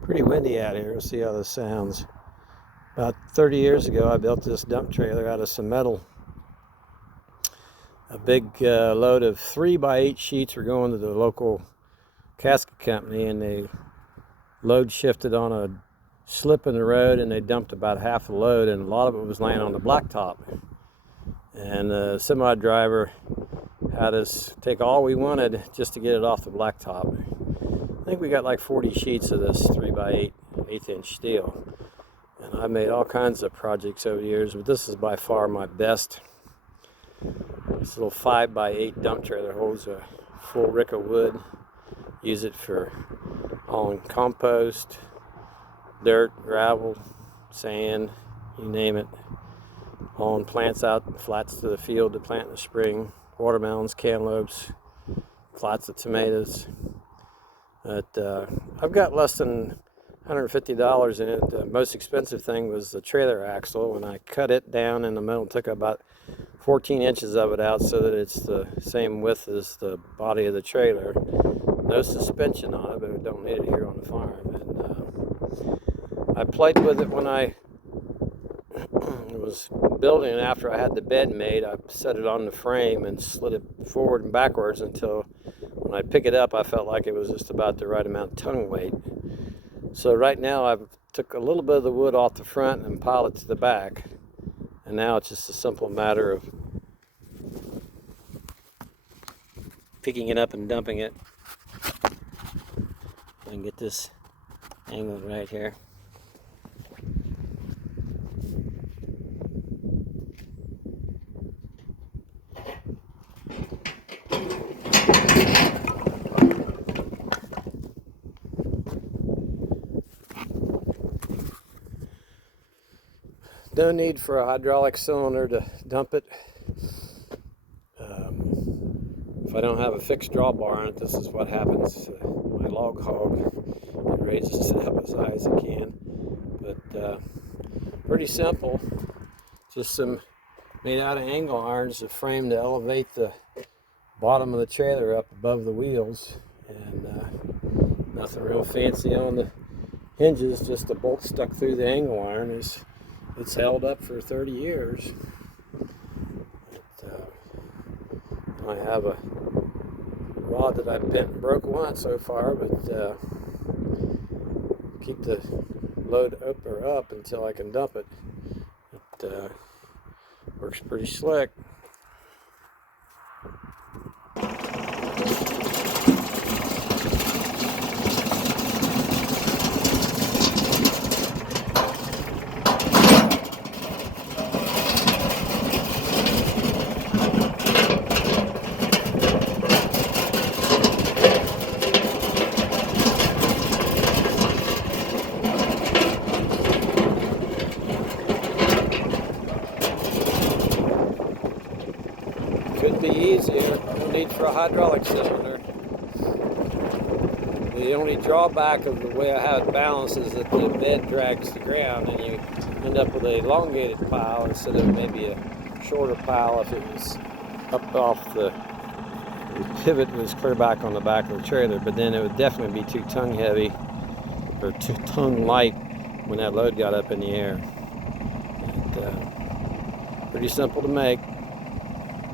Pretty windy out here. We'll see how this sounds. About 30 years ago, I built this dump trailer out of some metal. A big load of 3x8 sheets were going to the local casket company, and they load shifted on a slip in the road, and they dumped about half the load, and a lot of it was laying on the blacktop. And the semi driver had us take all we wanted just to get it off the blacktop. I think we got like 40 sheets of this 3x8 1/8" steel. And I've made all kinds of projects over the years, but this is by far my best. This little 5x8 dump trailer holds a full rick of wood. Use it for hauling compost, dirt, gravel, sand, you name it. Hauling plants out, flats to the field to plant in the spring. Watermelons, cantaloupes, lots of tomatoes. But I've got less than $150 in it. The most expensive thing was the trailer axle. When I cut it down in the middle, took about 14 inches of it out so that it's the same width as the body of the trailer. No suspension on it, but we don't need it here on the farm. And I played with it when I was building it. After I had the bed made, I set it on the frame and slid it forward and backwards until when I pick it up, I felt like it was just about the right amount of tongue weight. So right now I've took a little bit of the wood off the front and piled it to the back. And now it's just a simple matter of picking it up and dumping it. I can get this angled right here. No need for a hydraulic cylinder to dump it. If I don't have a fixed drawbar on it, this is what happens. My log hog, it raises it up as high as it can. But pretty simple. Just some made out of angle irons, a frame to elevate the bottom of the trailer up above the wheels. And nothing real fancy on the hinges, just a bolt stuck through the angle iron. It's held up for 30 years. I have a rod that I've bent and broke once so far, but keep the load up until I can dump it. It works pretty slick. Could be easier. No need for a hydraulic cylinder. The only drawback of the way I have it balanced is that the bed drags the ground, and you end up with an elongated pile instead of maybe a shorter pile if it was up off the pivot was clear back on the back of the trailer. But then it would definitely be too tongue heavy or too tongue light when that load got up in the air. Pretty simple to make.